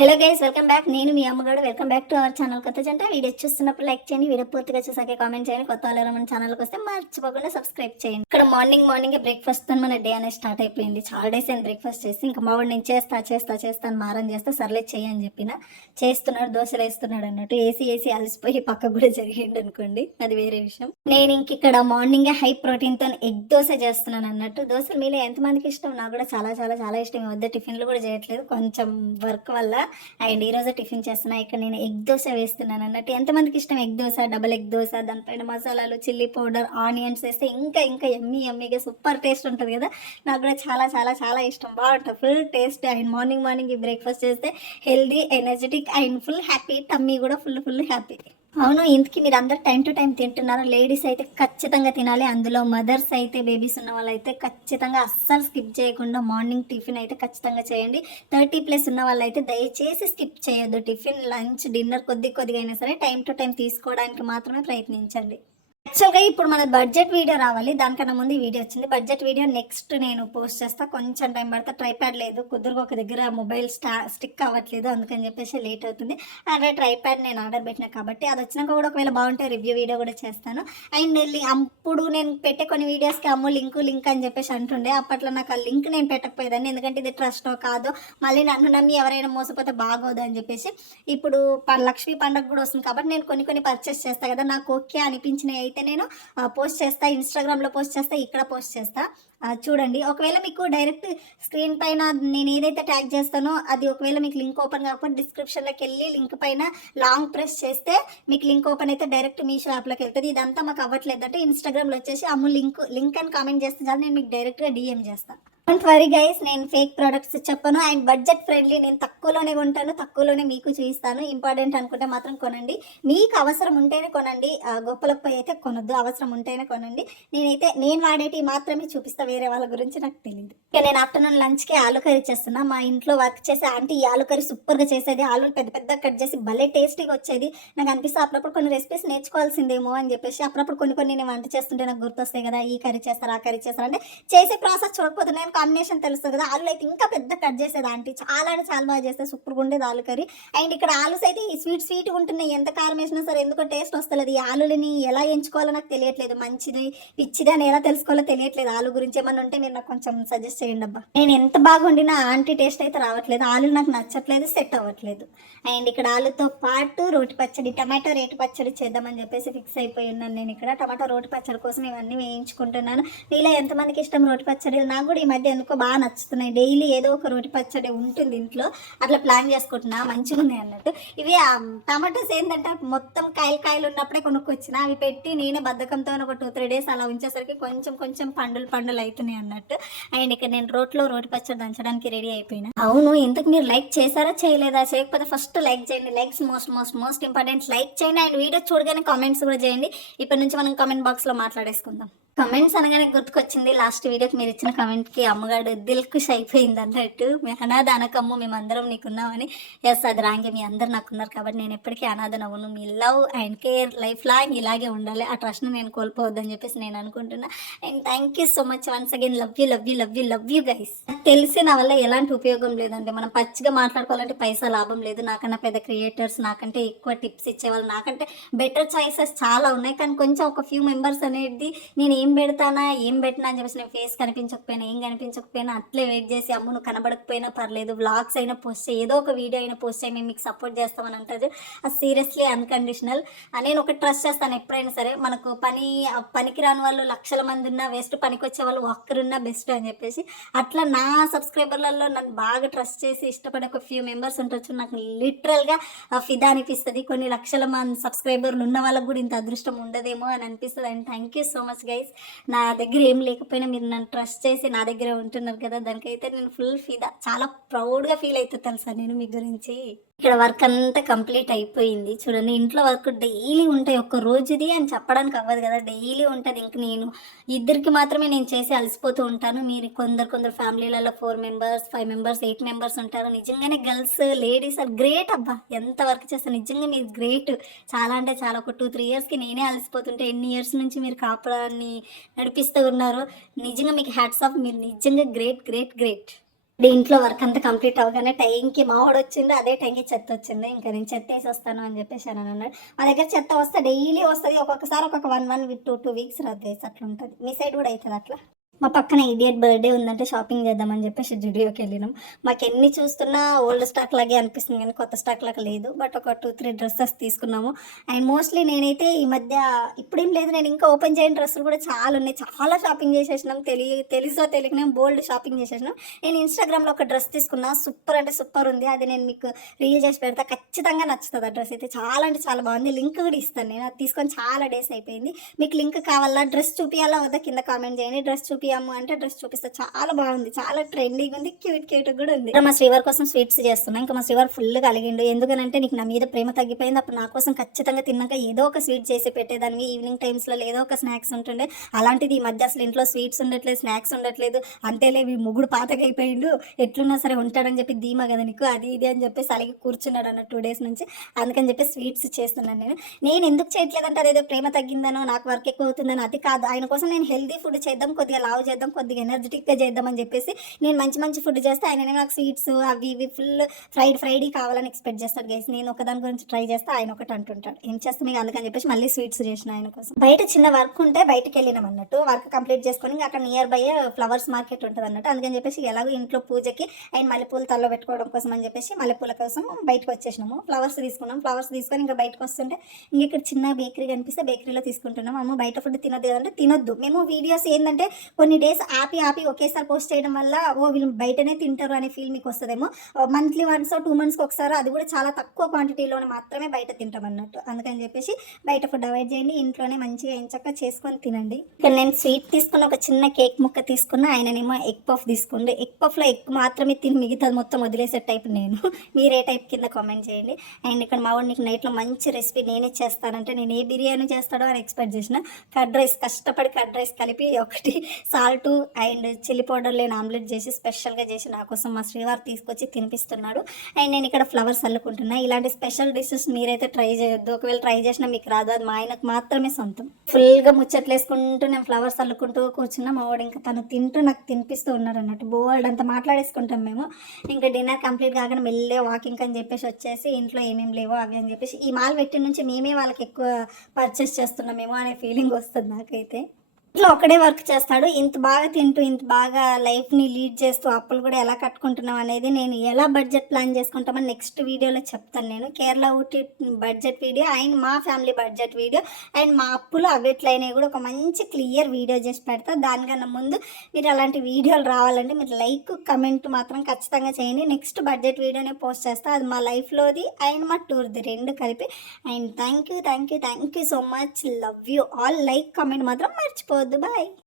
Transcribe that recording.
Hello guys, welcome back. నేను మీ అమ్మగాడు. Welcome back to our channel. కొత్త జంట వీడియో చూస్తున్నప్పుడు లైక్ చేయండి, వీడియో పూర్తిగా చూసాకే కామెంట్ చేయండి. కొత్త వాళ్ళు మన ఛానల్కి వస్తే మర్చిపోకుండా సబ్స్క్రైబ్ చేయండి. ఇక్కడ మార్నింగ్ బ్రేక్ఫాస్ట్ తో మన డే అనేది స్టార్ట్ అయిపోయింది. చాలా డేస్ అయింది బ్రేక్ఫాస్ట్ చేసి. ఇంకా మావాడు నేను చేస్తాను మారం చేస్తే సర్లే చేయని చెప్పిన చేస్తున్నాడు. దోశలు వేస్తున్నాడు అన్నట్టు ఏసీ అలసిపోయి పక్క కూడా జరిగిండు అనుకోండి, అది వేరే విషయం. నేను ఇంక ఇక్కడ మార్నింగ్ హై ప్రోటీన్ తో ఎగ్ దోశ చేస్తున్నాను అన్నట్టు. దోశలు మీలో ఎంతమందికి ఇష్టం? నాకు కూడా చాలా చాలా చాలా ఇష్టం. ఈ మధ్య టిఫిన్లు కూడా చేయట్లేదు, కొంచెం వర్క్ వల్ల. అండ్ ఈరోజు టిఫిన్ చేస్తున్నా. ఇక్కడ నేను ఎగ్ దోశ వేస్తున్నాను అన్నట్టు. ఎంతమందికి ఇష్టం egg dosa? Double egg dosa, దానిపైన మసాలాలు, చిల్లీ పౌడర్, ఆనియన్స్ వేస్తే ఇంకా ఎమ్మీగా సూపర్ టేస్ట్ ఉంటుంది కదా. నాకు కూడా చాలా చాలా చాలా ఇష్టం, బాగుంటుంది, ఫుల్ టేస్ట్. అండ్ మార్నింగ్ ఈ బ్రేక్ఫాస్ట్ చేస్తే healthy, energetic and full happy. Tummy కూడా ఫుల్ హ్యాపీ. అవును, ఇంతకీ మీరు అందరు టైం టు టైం తింటున్నారు. లేడీస్ అయితే ఖచ్చితంగా తినాలి, అందులో మదర్స్ అయితే, బేబీస్ ఉన్న వాళ్ళు అయితే ఖచ్చితంగా అస్సలు స్కిప్ చేయకుండా మార్నింగ్ టిఫిన్ అయితే ఖచ్చితంగా చేయండి. 30+ ఉన్న వాళ్ళు అయితే దయచేసి స్కిప్ చేయొద్దు. టిఫిన్, లంచ్, డిన్నర్ కొద్దిగా అయినా సరే టైం టు టైం తీసుకోవడానికి మాత్రమే ప్రయత్నించండి. యాక్చువల్గా ఇప్పుడు మన బడ్జెట్ వీడియో రావాలి, దానికన్నా ముందు ఈ వీడియో వచ్చింది. బడ్జెట్ వీడియో నెక్స్ట్ నేను పోస్ట్ చేస్తా, కొంచెం టైం పడతా. ట్రైప్యాడ్ లేదు, కుదురుగా ఒక దగ్గర మొబైల్ స్టిక్ అవ్వట్లేదు, అందుకని చెప్పేసి లేట్ అవుతుంది. అదే ట్రైప్యాడ్ నేను ఆర్డర్ పెట్టినా కాబట్టి అది వచ్చినాక కూడా ఒకవేళ బాగుంటే రివ్యూ వీడియో కూడా చేస్తాను. అండ్ అప్పుడు నేను పెట్టే కొన్ని వీడియోస్కి అమ్మో లింక్ అని చెప్పేసి అంటుండే. అప్పట్లో నాకు ఆ లింక్ నేను పెట్టకపోయేదాన్ని, ఎందుకంటే ఇది ట్రస్టో కాదో మళ్ళీ నన్ను నమ్మి ఎవరైనా మోసపోతే బాగోదు అని చెప్పేసి. ఇప్పుడు లక్ష్మీ పండుగ కూడా వస్తుంది కాబట్టి నేను కొన్ని పర్చేస్ చేస్తాను కదా, నాకు ఓకే అనిపించినవి అయితే నేను పోస్ట్ చేస్తా. ఇన్స్టాగ్రామ్లో పోస్ట్ చేస్తా, ఇక్కడ పోస్ట్ చేస్తా. చూడండి. ఒకవేళ మీకు డైరెక్ట్ స్క్రీన్ పైన నేను ఏదైతే ట్యాగ్ చేస్తానో అది ఒకవేళ మీకు లింక్ ఓపెన్ కాకపోతే డిస్క్రిప్షన్లోకి వెళ్ళి లింక్ పైన లాంగ్ ప్రెస్ చేస్తే మీకు లింక్ ఓపెన్ అయితే డైరెక్ట్ మీషో యాప్లోకి వెళ్తుంది. ఇదంతా మాకు అవ్వట్లేదు అంటే ఇన్స్టాగ్రామ్లో వచ్చేసి అమ్ము లింక్ అని కామెంట్ చేస్తే చాలు, నేను మీకు డైరెక్ట్గా డిఎం చేస్తాను. డోంట్ వరీ గైస్, నేను ఫేక్ ప్రోడక్ట్స్ చెప్పను. అండ్ బడ్జెట్ ఫ్రెండ్లీ, నేను తక్కువలోనే కొంటాను, తక్కువలోనే మీకు చూపిస్తాను. ఇంపార్టెంట్ అనుకుంటే మాత్రం కొనండి, మీకు అవసరం ఉంటేనే కొనండి. గొప్పలకు పోయి అయితే కొనొద్దు, అవసరం ఉంటేనే కొనండి. నేను వాడేటి మాత్రమే చూపిస్తా, వేరే వాళ్ళ గురించి నాకు తెలియదు. ఇక నేను ఆఫ్టర్నూన్ లంచ్కి ఆలు కర్రీ చేస్తున్నా. మా ఇంట్లో వర్క్ చేసే ఆంటీ ఈ ఆలు కర్రీ సూపర్గా చేసేది. ఆలు పెద్ద కట్ చేసి భలే టేస్టీగా వచ్చేది. నాకు అనిపిస్తే అప్పుడప్పుడు కొన్ని రెసిపీస్ నేర్చుకోవాల్సిందేమో అని చెప్పేసి అప్పుడప్పుడు కొన్ని నేను వంట చేస్తుంటే నాకు గుర్తొస్తాయి కదా, ఈ కర్రీ చేస్తారు, ఆ కర్రీ చేస్తారు అంటే చేసే ప్రాసెస్ చూడకపోతున్నాను, కాంబినేషన్ తెలుస్తుంది కదా. ఆలు అయితే ఇంకా పెద్ద కట్ చేసేది ఆంటీ, చాలా బాగా చేస్తే సూపర్గా ఉండేది ఆలు కర్రీ. అండ్ ఇక్కడ ఆలుస్ అయితే ఈ స్వీట్గా ఉంటున్నాయి, ఎంత కారం వేసినా సరే ఎందుకో టేస్ట్ వస్తలేదు. ఈ ఆలుని ఎలా ఎంచుకోవాలో నాకు తెలియట్లేదు, మంచిది పిచ్చిది అని ఎలా తెలుసుకోవాలో తెలియట్లేదు. ఆలు గురించి ఏమన్నా ఉంటే మీరు నాకు కొంచెం సజెస్ట్ చేయండి అబ్బా. నేను ఎంత బాగుండినా ఆంటీ టేస్ట్ అయితే రావట్లేదు, ఆలు నాకు నచ్చట్లేదు, సెట్ అవ్వట్లేదు. అండ్ ఇక్కడ ఆలుతో పాటు రోటి పచ్చడి, టమాటో రేటు పచ్చడి చేద్దామని చెప్పేసి ఫిక్స్ అయిపోయి ఉన్నాను. నేను ఇక్కడ టమాటో రోటి పచ్చడి కోసం ఇవన్నీ వేయించుకుంటున్నాను. మీలో ఎంతమందికి ఇష్టం రోటి పచ్చడి? నాకు కూడా ఈ మధ్య ఎందుకో బాగా నచ్చుతున్నాయి. డైలీ ఏదో ఒక రోటి పచ్చడి ఉంటుంది ఇంట్లో, అట్లా ప్లాన్ చేసుకుంటున్నా, మంచిగా ఉన్నాయి అన్నట్టు. ఇవి టమాటోస్ ఏంటంటే మొత్తం కాయలు ఉన్నప్పుడే కొనుక్కొచ్చిన, అవి పెట్టి నేనే బద్ధకంతో ఒక 2-3 డేస్ అలా ఉంచేసరికి కొంచెం పండులు అవుతున్నాయి అన్నట్టు. అండ్ ఇక్కడ నేను రోటి పచ్చడి దంచడానికి రెడీ అయిపోయినా. అవును, ఇంతకు మీరు లైక్ చేశారా చేయలేదా? చేయకపోతే ఫస్ట్ లైక్ చేయండి. Likes most important. లైక్ చేయండి అండ్ వీడియో చూడగానే కామెంట్స్ కూడా చేయండి. ఇప్పటి నుంచి మనం కామెంట్ బాక్స్లో మాట్లాడేసుకుందాం. కమెంట్స్ అనగానే గుర్తుకొచ్చింది, లాస్ట్ వీడియోకి మీరు ఇచ్చిన కమెంట్కి అమ్మగాడు దిల్కుష్ అయిపోయింది అన్నట్టు. మీ అనాథ అనకమ్ము, మేమందరం నీకున్నామని. ఎస్, అది రాంగే, మీ అందరు నాకున్నారు కాబట్టి నేను ఎప్పటికీ అనాథ నవ్వును. మీ love and care life long ఇలాగే ఉండాలి, ఆ ట్రస్ట్ని నేను కోల్పోవద్దని చెప్పేసి నేను అనుకుంటున్నా. And thank you so much once again. Love you guys. తెలిసి నా వల్ల ఎలాంటి ఉపయోగం లేదండి, మనం పచ్చిగా మాట్లాడుకోవాలంటే పైసా లాభం లేదు. నాకన్నా పెద్ద క్రియేటర్స్, నాకంటే ఎక్కువ టిప్స్ ఇచ్చేవాళ్ళు, నాకంటే బెటర్ చాయిసెస్ చాలా ఉన్నాయి. కానీ కొంచెం ఒక ఫ్యూ మెంబర్స్ అనేది నేను ఏం పెట్టినా అని చెప్పేసి నేను ఫేస్ కనిపించకపోయినా ఏం కనిపించకపోయినా అట్లే వెయిట్ చేసి అమ్ము నువ్వు కనబడకపోయినా పర్లేదు, వ్లాగ్స్ అయినా పోస్ట్ చేయి, ఏదో ఒక వీడియో అయినా పోస్ట్ చేయి, మేము మీకు సపోర్ట్ చేస్తామని అంటారు. అది సీరియస్లీ అన్కండిషనల్. నేను ఒక ట్రస్ట్ చేస్తాను ఎప్పుడైనా సరే. మనకు పనికిరాని వాళ్ళు లక్షల మంది ఉన్నా వేస్ట్, పనికి వచ్చే వాళ్ళు ఒక్కరున్నా బెస్ట్ అని చెప్పేసి. అట్లా నా సబ్స్క్రైబర్లలో నన్ను బాగా ట్రస్ట్ చేసి ఇష్టపడే ఒక ఫ్యూ మెంబర్స్ ఉండొచ్చు. నాకు లిటరల్గా ఫిదా అనిపిస్తుంది. కొన్ని లక్షల మంది సబ్స్క్రైబర్లు ఉన్న వాళ్ళకు కూడా ఇంత అదృష్టం ఉండదేమో అని అనిపిస్తుంది. And thank you so much guys. నా దగ్గర ఏం లేకపోయినా మీరు నన్ను ట్రస్ట్ చేసి నా దగ్గర ఉంటున్నారు కదా, దానికైతే నేను ఫుల్ ఫిదా, చాలా ప్రౌడ్గా ఫీల్ అవుతుంది తెలుసా నేను మీ గురించి. ఇక్కడ వర్క్ అంతా కంప్లీట్ అయిపోయింది. చూడండి, ఇంట్లో వర్క్ డైలీ ఉంటాయి, ఒక్క రోజుది అని చెప్పడానికి అవ్వదు కదా, డైలీ ఉంటుంది. ఇంక నేను ఇద్దరికి మాత్రమే నేను చేసి అలసిపోతూ ఉంటాను. మీరు కొందరు ఫ్యామిలీలలో 4 మెంబర్స్, 5 మెంబర్స్, 8 మెంబర్స్ ఉంటారు. నిజంగానే గర్ల్స్, లేడీస్ ఆర్ గ్రేట్ అబ్బా, ఎంత వర్క్ చేస్తారు నిజంగా మీరు గ్రేట్. చాలా అంటే చాలా, ఒక 2-3 ఇయర్స్కి నేనే అలసిపోతుంటే ఎన్ని ఇయర్స్ నుంచి మీరు కాపురాన్ని నడిపిస్తూ ఉన్నారు. నిజంగా మీకు హ్యాట్స్ ఆఫ్, మీరు నిజంగా గ్రేట్. ఇంట్లో వర్క్ అంతా కంప్లీట్ అవ్వగానే టైంకి మావాడు వచ్చిండు, అదే టైంకి చెత్త వచ్చింది. ఇంకా నేను చెత్త వేసి వస్తాను అని చెప్పేసి అని అన్నాడు. మా దగ్గర చెత్త వస్తే డైలీ వస్తుంది, ఒక్కొక్కసారి ఒక్కొక్క 1 వీక్స్ రాదు గైస్, అట్లా ఉంటుంది. మీ సైడ్ కూడా అవుతుంది అట్లా? మా పక్కన ఇడియట్ బర్త్డే ఉందంటే షాపింగ్ చేద్దామని చెప్పేసి జుడియోకి వెళ్ళినాం. మాకు ఎన్ని చూస్తున్నా ఓల్డ్ స్టాక్ లాగే అనిపిస్తుంది కానీ కొత్త స్టాక్ లాగా లేదు. బట్ ఒక 2-3 డ్రెస్సెస్ తీసుకున్నాము. అండ్ మోస్ట్లీ నేనైతే ఈ మధ్య ఇప్పుడేం లేదు, నేను ఇంకా ఓపెన్ చేయని డ్రెస్సులు కూడా చాలా ఉన్నాయి. చాలా షాపింగ్ చేసేసినాం, తెలుసో తెలియకనే బోల్డ్ షాపింగ్ చేసేసినాం. నేను ఇన్స్టాగ్రామ్లో ఒక డ్రెస్ తీసుకున్నా, సూపర్ అంటే సూపర్ ఉంది. అది నేను మీకు రీల్ చేసి పెడతా, ఖచ్చితంగా నచ్చుతుంది. ఆ డ్రెస్ అయితే చాలా అంటే చాలా బాగుంది. లింక్ కూడా ఇస్తాను నేను, అది తీసుకొని చాలా డేస్ అయిపోయింది. మీకు లింక్ కావాలా, డ్రెస్ చూపించాలా వద్దా కింద కామెంట్ చేయండి. డ్రెస్ చూపియాము అంటే డ్రెస్ చూపిస్తా, చాలా బాగుంది, చాలా ట్రెండింగ్ ఉంది, క్యూట్ కూడా ఉంది. మా శ్రీవారి కోసం స్వీట్స్ చేస్తున్నా. ఇంకా మా శ్రీవారు ఫుల్గా అలిగిండు, ఎందుకనంటే నీకు నా మీద ప్రేమ తగ్గిపోయింది, అప్పుడు నా కోసం ఖచ్చితంగా తిన్నాక ఏదో ఒక స్వీట్ చేసి పెట్టేదాన్ని. ఈవినింగ్ టైమ్స్లో ఏదో ఒక స్నాక్స్ ఉంటుండే, అలాంటిది ఈ మధ్య అసలు ఇంట్లో స్వీట్స్ ఉండట్లేదు, స్నాక్స్ ఉండట్లేదు. అంతేలే మీ ముగ్గుడు పాతగా అయిపోయిండు, ఎట్లున్నా సరే ఉంటాడని చెప్పి ధీమా కదా నీకు, అది ఇది అని చెప్పేసి అలిగి కూర్చున్నాడు అన్న 2 days నుంచి. అందుకని చెప్పి స్వీట్స్ చేస్తున్నాను నేను ఎందుకు చేయట్లేదంటే అదేదో ప్రేమ తగ్గిందనో నాకు వర్క్ ఎక్కువ అవుతుందని, అది కాదు. ఆయన కోసం నేను హెల్దీ ఫుడ్ చేద్దాం, కొద్దిగా లావు చేద్దాం, కొద్దిగా ఎనర్జెటిక్గా చేద్దామని చెప్పేసి నేను మంచి ఫుడ్ చేస్తే ఆయన నాకు స్వీట్స్ అవి ఇవి ఫుల్ ఫ్రైడ్ కావాలని ఎక్స్పెక్ట్ చేస్తాడు గైస్. నేను ఒకదాని గురించి ట్రై చేస్తే ఆయన ఒకటి అంటుంటాడు, ఏం చేస్తాం మీకు, అందుకని చెప్పేసి మళ్ళీ స్వీట్స్ చేసిన ఆయన కోసం. బయట చిన్న వర్క్ ఉంటే బయటకు వెళ్ళినాం అన్నట్టు, వర్క్ కంప్లీట్ చేసుకొని అక్కడ నియర్ బై ఫ్లవర్స్ మార్కెట్ ఉంటుంది అన్నట్టు. అందుకని చెప్పేసి ఎలాగో ఇంట్లో పూజకి అండ్ మల్లెపూలు తల్లో పెట్టుకోవడం కోసం అని చెప్పేసి మల్లెపూల కోసం బయటకు వచ్చేసినాము. ఫ్లవర్స్ తీసుకున్నాం. ఫ్లవర్స్ తీసుకొని ఇంకా బయటకు వస్తుంటే ఇంక ఇక్కడ చిన్న బేకరీ కనిపిస్తే బేకరీలో తీసుకుంటున్నాం. అమ్మ బయట ఫుడ్ తినొద్దు కదంటే తినొద్దు. మేము వీడియోస్ ఏంటంటే కొన్ని డేస్ ఆపి ఒకేసారి పోస్ట్ చేయడం వల్ల వీళ్ళు బయటనే తింటారు అనే ఫీల్ మీకు వస్తుందేమో. మంత్లీ వన్స్ 2 monthsకి ఒకసారి, అది కూడా చాలా తక్కువ క్వాంటిటీలోనే మాత్రమే బయట తింటాం అన్నట్టు. అందుకని చెప్పేసి బయట ఫుడ్ అవాయిడ్ చేయండి, ఇంట్లోనే మంచిగా ఎంచక్క చేసుకొని తినండి. ఇక్కడ నేను స్వీట్ తీసుకున్న, ఒక చిన్న కేక్ ముక్క తీసుకున్న, ఆయననేమో ఎగ్ పఫ్ తీసుకుంటే ఎగ్ పఫ్లో ఎగ్ మాత్రమే తిని మిగతాది మొత్తం వదిలేసే టైప్ నేను. మీరు ఏ టైప్ కింద కామెంట్ చేయండి. అండ్ ఇక్కడ మా వాడు నీకు నైట్లో మంచి రెసిపీ నేనే చేస్తానంటే నేను ఏ బిర్యానీ చేస్తాడో అని ఎక్స్పెక్ట్ చేసిన. కర్డ్ రైస్, కష్టపడి కర్డ్ రైస్ కలిపి ఒకటి సాల్ట్ అండ్ చిల్లీ పౌడర్ లేని ఆమ్లెట్ చేసి స్పెషల్గా చేసి నా కోసం మా శ్రీవారు తీసుకొచ్చి తినిపిస్తున్నాడు. అండ్ నేను ఇక్కడ ఫ్లవర్స్ అల్లుకుంటున్నా. ఇలాంటి స్పెషల్ డిషెస్ మీరైతే ట్రై చేయొద్దు, ఒకవేళ ట్రై చేసినా మీకు రాదు, అది మా ఆయనకు మాత్రమే సొంతం. ఫుల్గా ముచ్చట్లు వేసుకుంటూ నేను ఫ్లవర్స్ అల్లుకుంటూ కూర్చున్నా. మా వాడు ఇంకా తను తింటూ నాకు తినిపిస్తూ ఉన్నాడు అన్నట్టు. బోల్డ్ అంతా మాట్లాడేసుకుంటాం మేము. ఇంకా డిన్నర్ కంప్లీట్ కాకుండా మెల్లే వాకింగ్ అని చెప్పేసి వచ్చేసి ఇంట్లో ఏమేమి లేవో అవి అని చెప్పేసి ఈ మాల్ పెట్టిన నుంచి మేమే వాళ్ళకి ఎక్కువ పర్చేస్ చేస్తున్నామేమో అనే ఫీలింగ్ వస్తుంది నాకైతే. ఇట్లా ఒకడే వర్క్ చేస్తాడు, ఇంత బాగా తింటూ ఇంత బాగా లైఫ్ని లీడ్ చేస్తూ అప్పులు కూడా ఎలా కట్టుకుంటున్నాం అనేది నేను ఎలా బడ్జెట్ ప్లాన్ చేసుకుంటామని నెక్స్ట్ వీడియోలో చెప్తాను. నేను Kerala Ooty budget video and మా ఫ్యామిలీ బడ్జెట్ వీడియో అండ్ మా అప్పులు అవి ఎట్లయినాయి కూడా ఒక మంచి క్లియర్ వీడియో చేసి పెడతా. దానికన్నా ముందు మీరు అలాంటి వీడియోలు రావాలంటే మీరు లైక్ కమెంట్ మాత్రం ఖచ్చితంగా చేయండి. నెక్స్ట్ బడ్జెట్ వీడియోనే పోస్ట్ చేస్తా, అది మా లైఫ్లోది అండ్ మా టూర్ది 2 కలిపి. And thank you so much, love you all. Like comment మాత్రం మర్చిపోవద్దు. బాయ్.